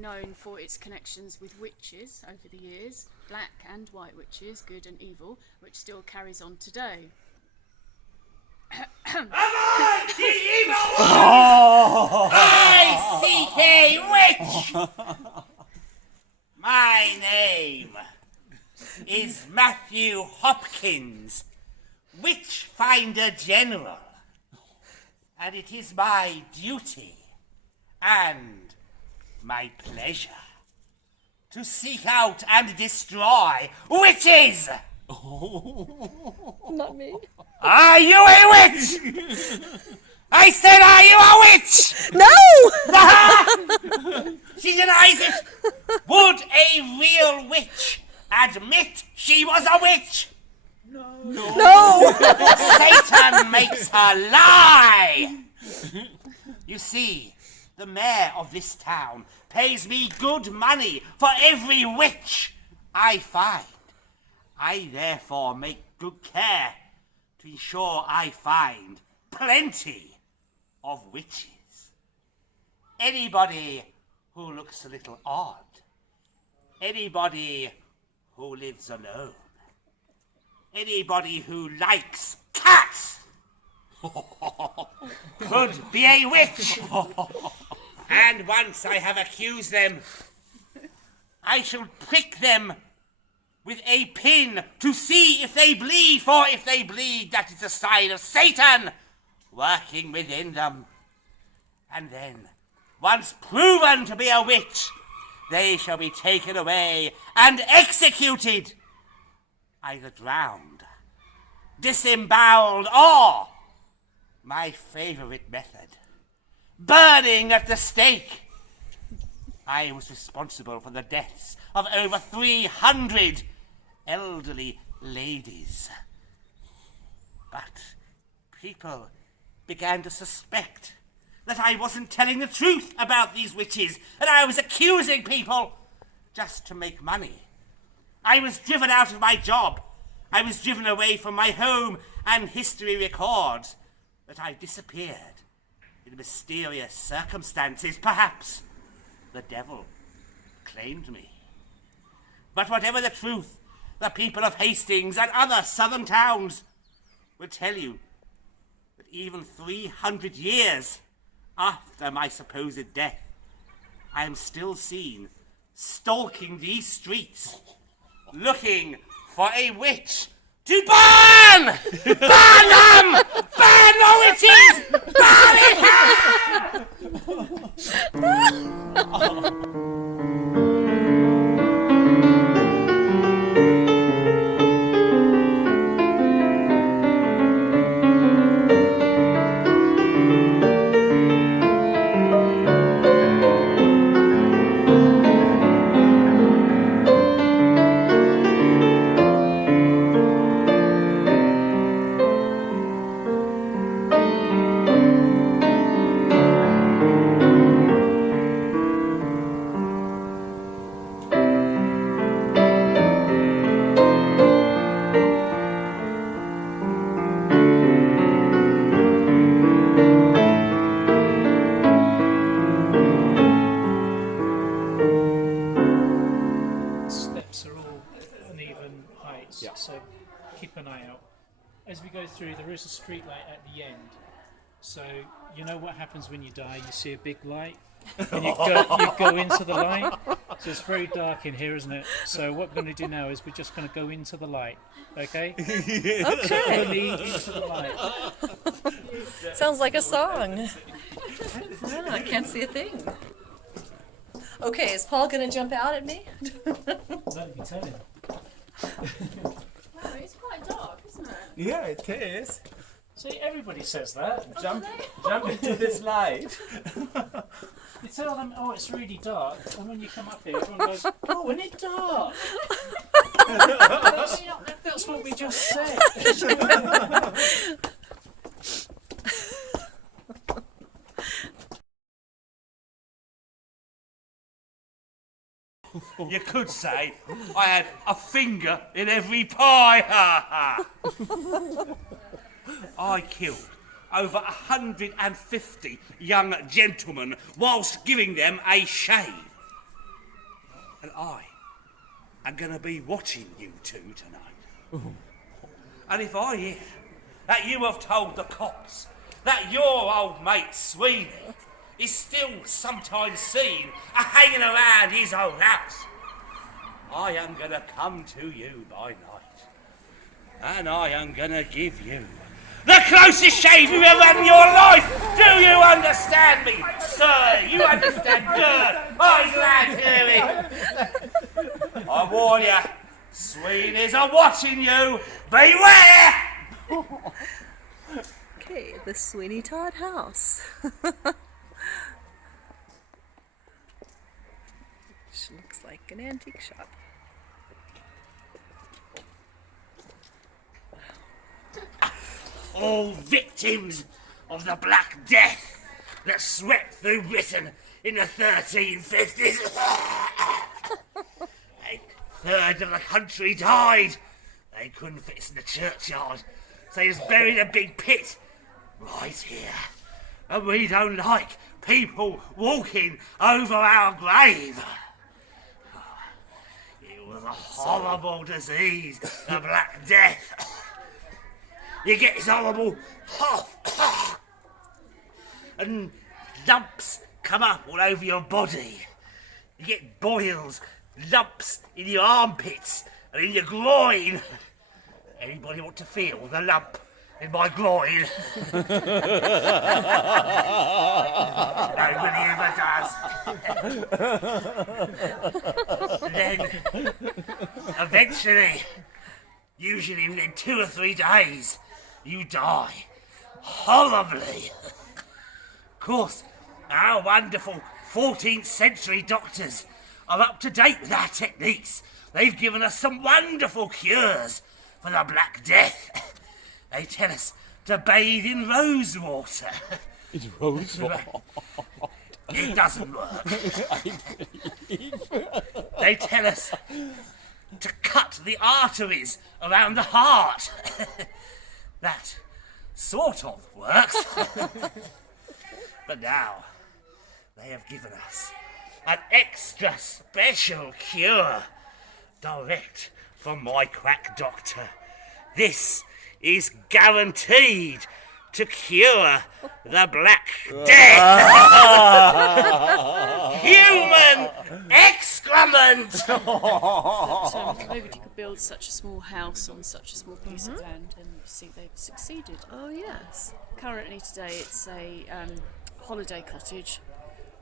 known for its connections with witches over the years, black and white witches, good and evil, which still carries on today. Avenge the evil one! I seek a witch! My name is Matthew Hopkins, Witchfinder General, and it is my duty and my pleasure to seek out and destroy witches! Not me. Are you a witch? I said, are you a witch? No! She denies it. Would a real witch admit she was a witch? No! Satan makes her lie. You see, the mayor of this town pays me good money for every witch I find. I therefore make good care to ensure I find plenty of witches. Anybody who looks a little odd, anybody who lives alone, anybody who likes cats could be a witch. And once I have accused them, I shall prick them with a pin to see if they bleed, for if they bleed, that is a sign of Satan working within them. And then, once proven to be a witch, they shall be taken away and executed, either drowned, disemboweled, or, my favourite method, burning at the stake. I was responsible for the deaths of over 300 elderly ladies. But people began to suspect that I wasn't telling the truth about these witches, and I was accusing people just to make money. I was driven out of my job. I was driven away from my home, and history records that I disappeared in mysterious circumstances. Perhaps the devil claimed me. But whatever the truth, the people of Hastings and other southern towns will tell you that even 300 years after my supposed death, I am still seen stalking these streets, looking for a witch to burn! Burn them! Burn the witches! Burn it! Through, there is a street light at the end, so you know what happens when you die. You see a big light and you go into the light, so it's very dark in here, isn't it? So what we're going to do now is we're just going to go into the light, okay? Okay. Fully into the light. Sounds like a song. Yeah, I can't see a thing. Okay, is Paul going to jump out at me? Let me tell you. Wow, it's quite dark, isn't it? Yeah, it is. See, everybody says that. Jump into this light. You tell them, oh, it's really dark, and when you come up here, everyone goes, oh, isn't it dark? That's what we just said. You could say I had a finger in every pie. I killed over 150 young gentlemen whilst giving them a shave. And I am going to be watching you two tonight. And if I hear that you have told the cops that your old mate Sweeney is still sometimes seen hanging around his old house, I am going to come to you by night. And I am going to give you the closest shave you've ever had in your life. Do you understand me, sir? You understand, good. I'm glad to hear it. I warn you, Sweeney's are watching you. Beware! Okay, the Sweeney Todd house. Which looks like an antique shop. All victims of the Black Death that swept through Britain in the 1350s. A third of the country died. They couldn't fit us in the churchyard, so they just buried a big pit right here. And we don't like people walking over our grave. It was a horrible disease, the Black Death. You get this horrible cough, and lumps come up all over your body. You get boils, lumps in your armpits and in your groin. Anybody want to feel the lump in my groin? Nobody ever does. Then, eventually, usually within 2 or 3 days, you die horribly. Of course, our wonderful 14th century doctors are up to date with our techniques. They've given us some wonderful cures for the Black Death. They tell us to bathe in rose water. It's rose water. It doesn't work. They tell us to cut the arteries around the heart. That sort of works. But now they have given us an extra special cure direct from my quack doctor. This is guaranteed to cure the Black Death. Human excrement. So maybe you could build such a small house on such a small piece of land, and you see they've succeeded. Oh, yes. Currently today it's a holiday cottage,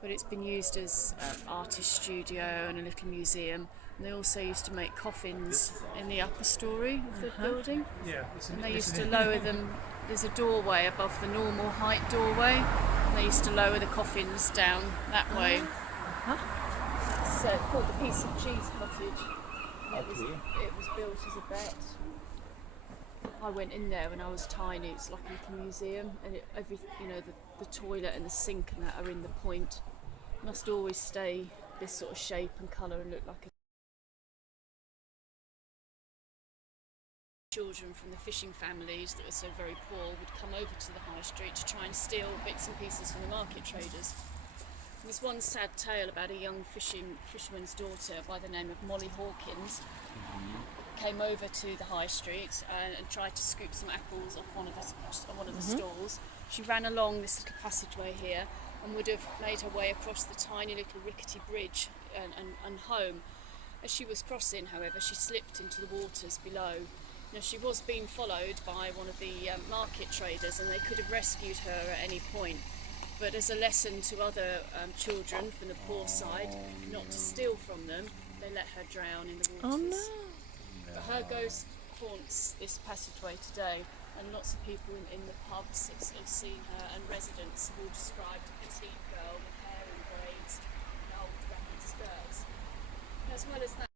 but it's been used as an artist studio and a little museum. And they also used to make coffins in the upper story of the building. Yeah. And they used to lower them. There's a doorway above the normal height doorway, and they used to lower the coffins down that way. So it's called the Piece of Cheese Cottage. It was built as a vet. I went in there when I was tiny. It's like a little museum, and the toilet and the sink and that are in the point. It must always stay this sort of shape and colour and look like a. Children from the fishing families that were so very poor would come over to the high street to try and steal bits and pieces from the market traders. And there's one sad tale about a young fisherman's daughter by the name of Molly Hawkins. Came over to the high street and tried to scoop some apples off one of the stalls. She ran along this little passageway here and would have made her way across the tiny little rickety bridge and home. As she was crossing, however, she slipped into the waters below. Now, she was being followed by one of the market traders, and they could have rescued her at any point. But as a lesson to other children from the poor side, not to steal from them, they let her drown in the waters. Oh, no. But her ghost haunts this passageway today, and lots of people in the pubs have seen her, and residents have all described a petite girl with hair in braids and old ragged skirts. And as well as that,